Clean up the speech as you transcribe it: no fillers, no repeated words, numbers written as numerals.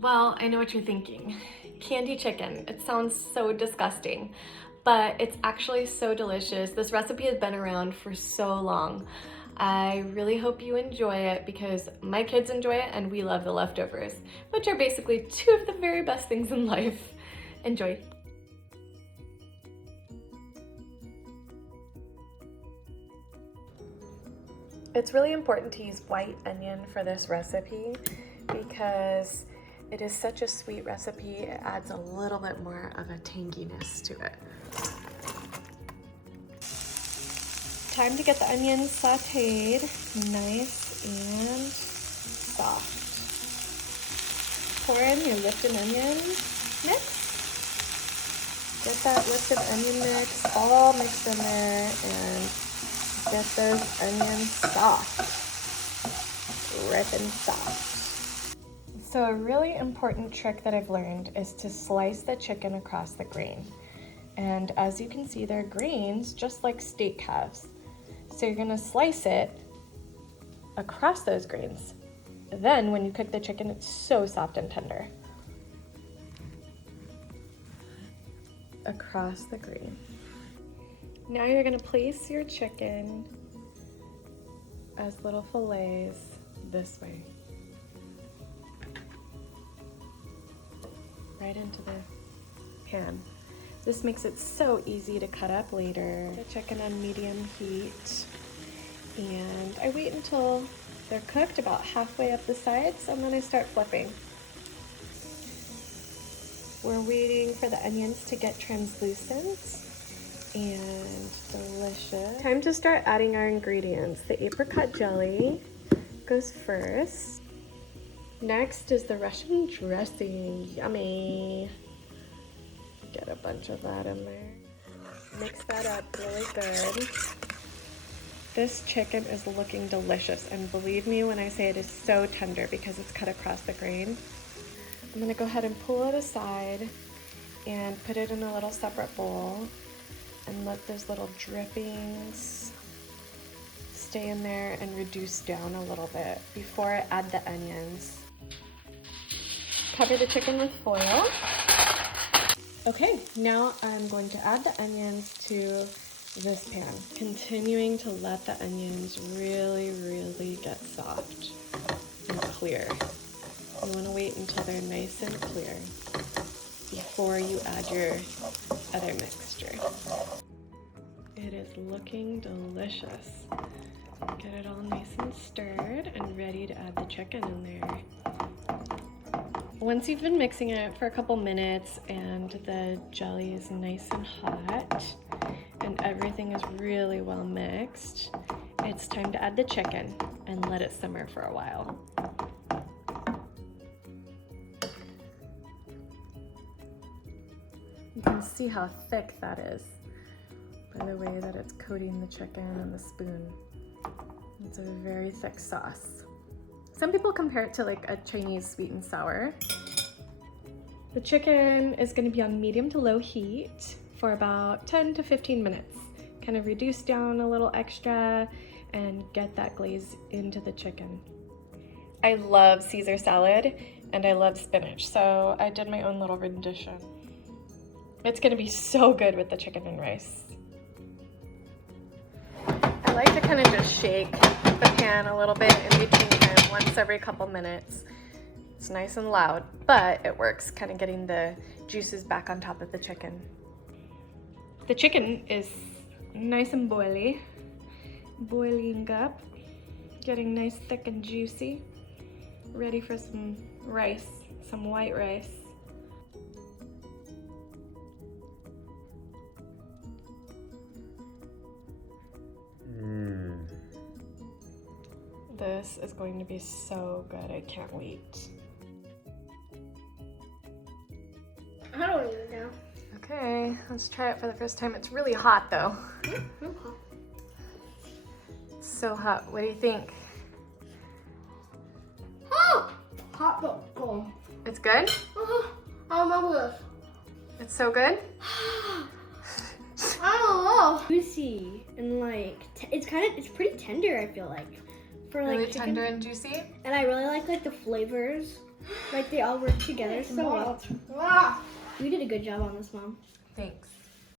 Well, I know what you're thinking. Candy chicken, it sounds so disgusting, but it's actually so delicious. This recipe has been around for so long. I really hope you enjoy it because my kids enjoy it and we love the leftovers, which are basically two of the very best things in life. Enjoy. It's really important to use white onion for this recipe because it is such a sweet recipe, it adds a little bit more of a tanginess to it. Time to get the onions sauteed nice and soft. Pour in your Lipton onion mix. Get that Lipton onion mix all mixed in there and get those onions soft, ripping soft. So a really important trick that I've learned is to slice the chicken across the grain. And as you can see, they're grains just like steak calves. So you're gonna slice it across those grains. Then when you cook the chicken, it's so soft and tender. Across the grain. Now you're gonna place your chicken as little fillets this way. Right into the pan. This makes it so easy to cut up later. The chicken on medium heat. And I wait until they're cooked about halfway up the sides and then I start flipping. We're waiting for the onions to get translucent and delicious. Time to start adding our ingredients. The apricot jelly goes first. Next is the Russian dressing. Yummy. Get a bunch of that in there. Mix that up really good. This chicken is looking delicious, and believe me when I say it is so tender because it's cut across the grain. I'm gonna go ahead and pull it aside and put it in a little separate bowl and let those little drippings stay in there and reduce down a little bit before I add the onions. Cover the chicken with foil. Okay, now I'm going to add the onions to this pan, continuing to let the onions really get soft and clear. You want to wait until they're nice and clear before you add your other mixture. It is looking delicious. Get it all nice and stirred and ready to add the chicken in there. Once you've been mixing it for a couple minutes and the jelly is nice and hot and everything is really well mixed, it's time to add the chicken and let it simmer for a while. You can see how thick that is by the way that it's coating the chicken and the spoon. It's a very thick sauce. Some people compare it to like a Chinese sweet and sour. The chicken is going to be on medium to low heat for about 10 to 15 minutes. Kind of reduce down a little extra and get that glaze into the chicken. I love Caesar salad and I love spinach, so I did my own little rendition. It's going to be so good with the chicken and rice. I like to kind of just shake the pan a little bit in between time, once every couple minutes. It's nice and loud, but it works, kind of getting the juices back on top of the chicken. The chicken is nice and boiling up, getting nice, thick and juicy. Ready for some rice, some white rice. This is going to be so good, I can't wait. I don't even know. Okay, let's try it for the first time. It's really hot though. It's so hot. What do you think? Oh! Hot but cold. It's good? I remember this. It's so good? I don't know. Juicy and like, it's pretty tender, I feel like. For like Really chicken. tender and juicy? And I really like the flavors. Like they all work together so well. You did a good job on this, Mom. Thanks.